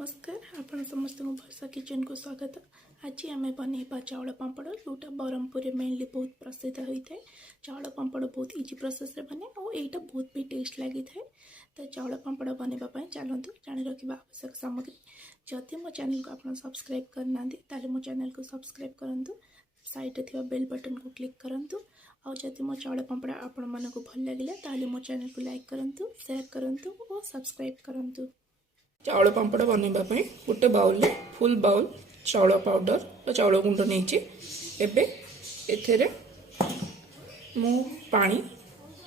नमस्कार आपण समस्त भरसा किचन को स्वागत। आज आम बनइबा चाउल पापड़ जोटा ब्रह्मपुर में मेनली बहुत प्रसिद्ध होता है। चाउल पापड़ बहुत इजी प्रोसेस रे बने और यहाँ बहुत भी टेस्ट लगी था। तो चाउल पापड़ बनवाई चलतु जाणी रखा आवश्यक सामग्री। जदि मो चैनल को आप सब्सक्राइब करना ताले मो चैनल को सब्सक्राइब करूँ, साइड थी बेल बटन को क्लिक करूँ और जदि मो चाउल पापड़ आपण मन को भल लगे ताले मो चैनल को लाइक करूँ, शेयर करूँ और सब्सक्राइब करूँ। चाउल पापड़ बनवाई गोटे बाउल फुल बाउल चाउल पाउडर चाउल गुंड नहीं एबे एथेरे मु पानी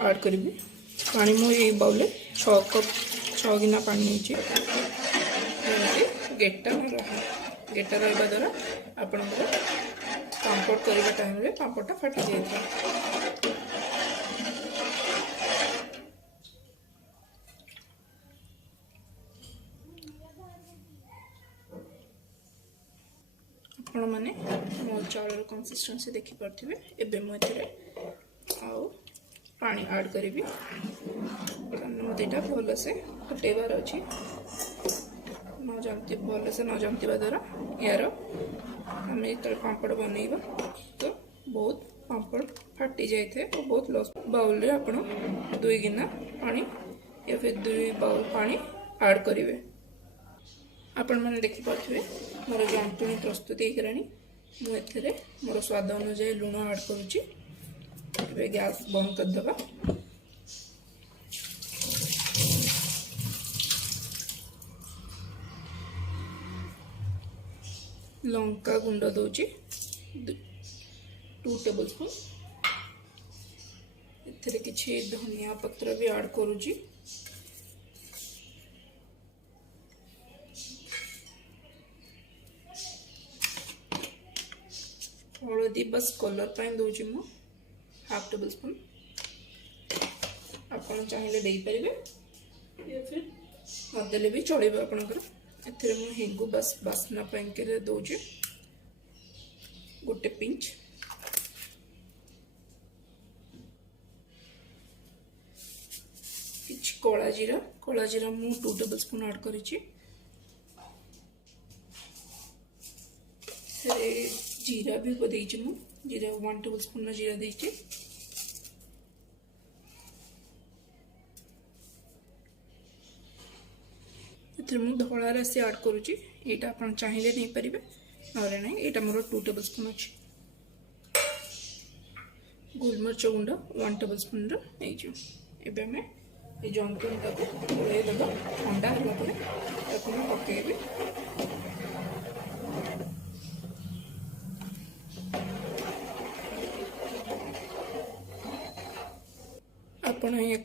ऐड करी। पानी मु ये बाउल 6 कप 6 गिना पानी नहीं गेटा गेटा रहा द्वारा आपण पापड़ करने टाइम पापड़ा फाटी जाए। आपण मैंने मो चाउल कंसिस्टेंसी देखी पारे एबे मुझे आउ पानी ऐड करी मत यहाँ भल से फुटेबार अच्छी न जमती भल से न जमता द्वारा यार आम जो पापड़ बनइबा तो बहुत पापड़ फाटी जाए और बहुत लॉस। बाउल आप 2 गिना पानी या फिर 2 बाउल पानी ऐड करेंगे। आपण मैंने देखिपे मोर जंतुणी प्रस्तुत होगलानी। मुझे मोर स्वाद अनुसार लुण ऐड करुच्ची। गैस बंद करदे। लंका गुंड दूची 2 टेबल स्पून। एथिरे किछि धनिया पत्र भी ऐड करुच्ची। हलदी बस कलर पाई दूची मु 1/2 टेबल स्पून। आपन चाहिए दे परिबे या फिर नदेले भी चलिबे आपनकर। एथिरे मु हेगु बस बासना पाई के दूची गोटे पिंच। किछ कला जीरा मु 2 टेबल स्पून ऐड करिछि। जीरा भी को देइछि मु जीरा 1 टेबल स्पून जीरा देइछि। एथरे मु धोला राशि ऐड करूछि। एटा आपण चाहिए नहीं परिबे नरे नहीं। एटा मोर 2 टेबल स्पून अछि। गोलमरिच गुंड 1 टेबल स्पून रो नेइछु। एबे मैं ए जंतुन को गोळे देबो। ठंडा होला परे ताको मैं पकेइबे। आपण या